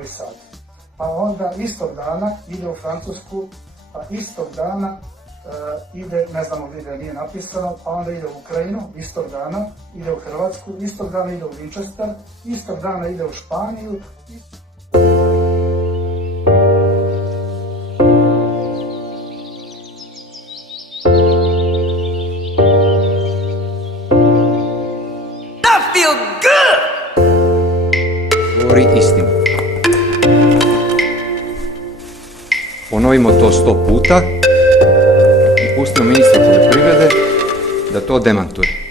Novi Sad. Pa onda istog dana ide u Francusku, pa istog dana ide, ne znamo gdje nije napisano, pa onda ide u Ukrajinu, istog dana ide u Hrvatsku, istog dana ide u Winchester, istog dana ide u Španiju. Govori istinu. Ponovimo to 100 puta i pustimo ministra poljoprivrede da to demantuje.